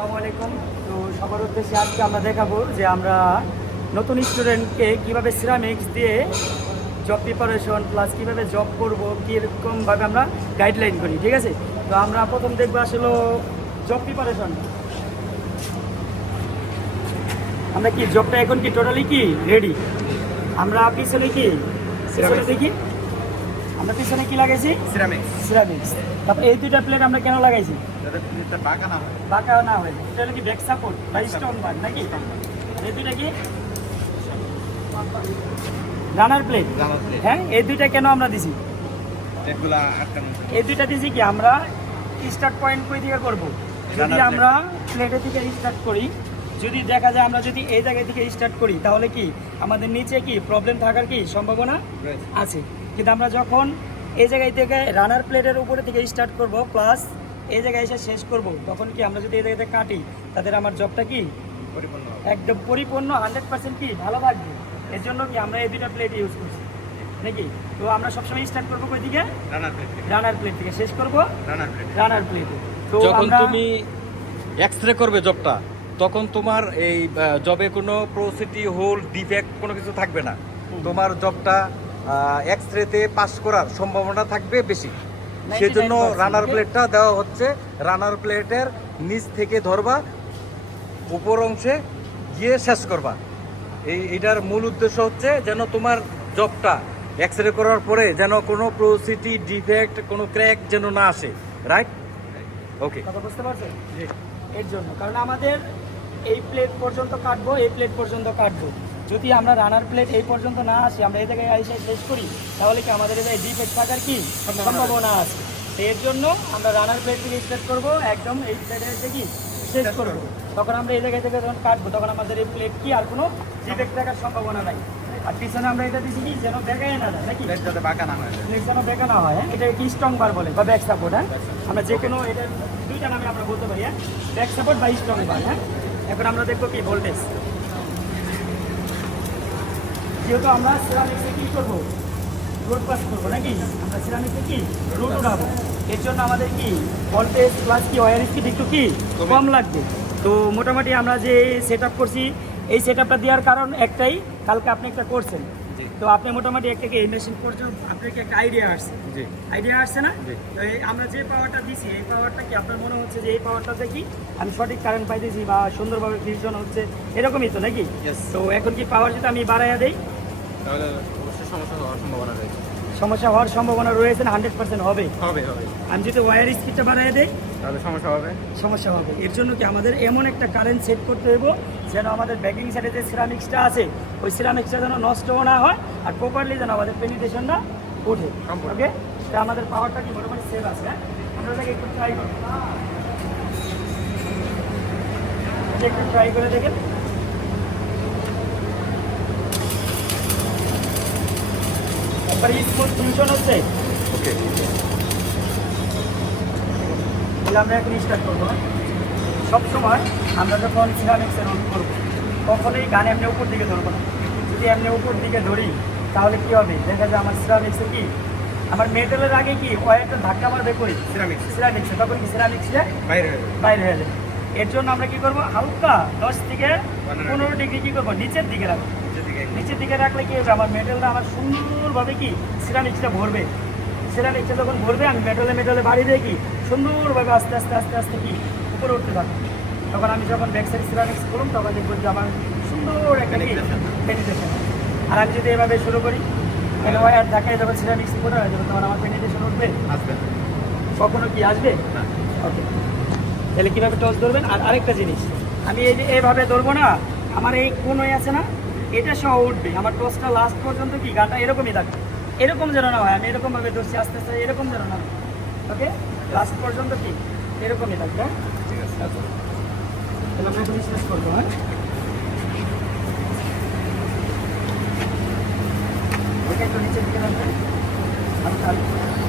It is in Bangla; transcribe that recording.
আসসালামু আলাইকুম। তো সবার উদ্দেশ্যে আজকে আমরা দেখাবো যে আমরা নতুন স্টুডেন্টকে কীভাবে সিরামিক্স দিয়ে জব প্রিপারেশন প্লাস কীভাবে জব করব কীরকমভাবে আমরা গাইডলাইন করি ঠিক আছে? তো আমরা প্রথম দেখব আসলে জব প্রিপারেশন আমরা কি জবটা এখন কি টোটালি কি? রেডি আমরা পিছনে কি? পিছনে দেখি। আমরা পিছনে কি লাগাইছি? সিরামিক্স সিরামিক্স তারপর এই দুইটা প্লেট আমরা কেন লাগাইছি? বাঁকা না হয়। বাঁকা না হয়। এটা হলো কি ব্যাক সাপোর্ট বা স্টোন বার নাকি? এই দুইটা কি? রানার প্লেট প্লেট হ্যাঁ এই দুইটা কেন আমরা দিছি? এই দুইটা দিছি কি আমরা স্টার্ট পয়েন্ট কই থেকে করব? যদি আমরা প্লেটে থেকে স্টার্ট করি যদি দেখা যায় আমরা যদি এই জায়গা থেকে স্টার্ট করি তাহলে কি আমাদের নিচে কি প্রবলেম থাকার কি সম্ভাবনা। আছে? কিন্তু আমরা যখন এই জায়গায় থেকে রানার প্লেটের উপরে থেকে স্টার্ট করব প্লাস এই জায়গায় এসে শেষ করব। তখন কি আমরা যদি এই জায়গাতে কাটি তাদের আমার জবটা কি? পরিপূর্ণ একদম পরিপূর্ণ হান্ড্রেড পার্সেন্ট কি? ভালো থাকবে। এর জন্য কি আমরা এই দুইটা প্লেট ইউজ করছি নাকি? তো আমরা সবসময় স্টার্ট করব কই দিকে? রানার প্লেট থেকে। রানার প্লেট থেকে। শেষ করব? রানার প্লেট রানার প্লেটে তো যখন তুমি এক্স রে করবে জবটা তখন তোমার এই জবে কোনো প্রসিটি হোল ডিফেক্ট কোনো কিছু থাকবে না। তোমার জবটা এক্স রেতে পাস করার সম্ভাবনা থাকবে বেশি। সেজন্য রানার প্লেটটা দেওয়া হচ্ছে। রানার প্লেটের নিচ থেকে ধরবা উপর অংশে গিয়ে শেষ করবা। এই এটার মূল উদ্দেশ্য হচ্ছে যেন তোমার জবটা এক্স রে করার পরে যেন কোনো প্রসিটি ডিফেক্ট কোনো ক্র্যাক যেন না আসে। রাইট ওকে বুঝতে পারছেন? এর জন্য। কারণ আমাদের এই প্লেট পর্যন্ত কাটবো এই প্লেট পর্যন্ত কাটবো। যদি আমরা রানার প্লেট এই পর্যন্ত না আসি আমরা এই জায়গায় এসে শেষ করি তাহলে কি আমাদের জায়গায় ডিফেক্ট থাকার কি সম্ভাবনা আছে। এর জন্য আমরা রানার প্লেট থেকে স্টার্ট করব একদম এই সাইডে এসে কি শেষ করব। তখন আমরা এই জায়গায় থেকে যখন কাটবো তখন আমাদের এই প্লেট কি আর কোনো ডিফেক্ট থাকার সম্ভাবনা নাই। আর পিছনে আমরা এটা দিচ্ছি কি যেন দেখাই না যায় নাকি? যাতে বাঁকা না হয়। যেন বেঁকা না হয় হ্যাঁ? এটা কি স্ট্রং বার বলে বা ব্যাক সাপোর্ট হ্যাঁ? আমরা যে কোনো এটা দুইটা নামে আমরা বলতে পারি হ্যাঁ? ব্যাক সাপোর্ট বা স্ট্রং বার হ্যাঁ? এখন আমরা দেখব কি ভোল্টেজ যেহেতু আমরা সিরামিক্সে কি করব? রোড পাস করব নাকি? আমরা সিরামিক্সে কি? রোড উঠাবো। এর জন্য আমাদের কি? ভোল্টেজ প্লাস কি ওয়ার স্পিড একটু কি? কম। লাগবে। তো মোটামুটি আমরা যে সেট আপ করছি এই সেট আপটা দেওয়ার কারণ একটাই কালকে আপনি একটা করছেন। তো আপনি মোটামুটি একটা থেকে এই মেশিন পর্যন্ত আপনার কি একটা আইডিয়া আসছে। আইডিয়া আসছে না? তো আমরা যে পাওয়ারটা দিছি এই পাওয়ারটা কি আপনার মনে হচ্ছে যে এই পাওয়ারটাতে কি আমি সঠিক কারেন্ট পাইতেছি বা সুন্দরভাবে ফিউশন হচ্ছে এরকমই তো নাকি. তো এখন কি পাওয়ার যদি আমি বাড়াইয়া দেই? তাহলে অবশ্যই সমস্যা হওয়ার সম্ভাবনা রয়েছে। সমস্যা হওয়ার সম্ভাবনা রয়েছে না হান্ড্রেড পার্সেন্ট হবে। হবে হবে। আমি যদি ওয়ার স্পিডটা বাড়াইয়া দেই তাহলে সমস্যা হবে। সমস্যা হবে। এর জন্য কি আমাদের এমন একটা কারেন্ট সেট করতে হইব যেন আমাদের ব্যাকিং সাইডে যে সিরামিক্সটা আছে ওই সিরামিক্সটা যেন নষ্টও না হয় আর প্রপারলি যেন আমাদের পেনিটেশনটা ওঠে। ওকে তো আমাদের পাওয়ারটা কি মোটামুটি সেভ আছে হ্যাঁ? আমরা একটু ট্রাই এটা একটু ট্রাই করে দেখেন। একবার স্মুথ ফিউশন হচ্ছে ওকে তাহলে আমরা এখন স্টার্ট করব। সবসময় আমরা যখন সিরামিক্সের রোল করব কখনোই গান এমনি উপর দিকে ধরবো না। যদি এমনি উপর দিকে ধরি তাহলে কি হবে? দেখা যায় আমার সিরামিক্সে কি? আমার মেটেলের আগে কি কয়েকটা ধাক্কা মারবে করি সিরামিক্স সিরামিক্সে তখন কি সিরামিক্সে বাইরে হয়ে যাবে। বাইরে হয়ে যাবে। এর জন্য আমরা কি করব? হালকা দশ থেকে পনেরো ডিগ্রি কি করব? নিচের দিকে রাখব। নিচের দিকে রাখলে কি হবে? আমার মেটেলটা আমার সুন্দরভাবে কি সিরামিক্সটা ভরবে। সিরামিক্সটা যখন ভরবে আমি মেটালে মেটালে বাড়ি দিয়ে কি সুন্দরভাবে আস্তে আস্তে আস্তে আস্তে কি উপরে উঠতে থাকব। তখন আমি যখন ব্যাক সাইড সিরামিক্স করুন তখন দেখব যে আমার সুন্দর একটা কি. পেনিটেশন আর আমি যদি এভাবে শুরু করি তাহলে ওয়ার ঢাকায় যখন সিরামিক্স হয়ে যাবে তখন আমার পেনিটেশন উঠবে। আসবে। কখনো কি আসবে? ওকে তাহলে কীভাবে টস ধরবেন? আর আরেকটা জিনিস আমি এই যে এইভাবে ধরবো না আমার এই কোনোই আছে না এটা সহ উঠবে। আমার টসটা লাস্ট পর্যন্ত কি গানটা এরকমই থাকবে। এরকম যেন না হয় আমি এরকমভাবে ধরছি আস্তে আস্তে এরকম যেন না ওকে লাস্ট পর্যন্ত কি এরকমই থাকবে হ্যাঁ? ঠিক আছে তাহলে আমরা এখন শেষ করব হ্যাঁ? ওকে একটু নিচের দিকে রাখবেন। হালকা হালকা।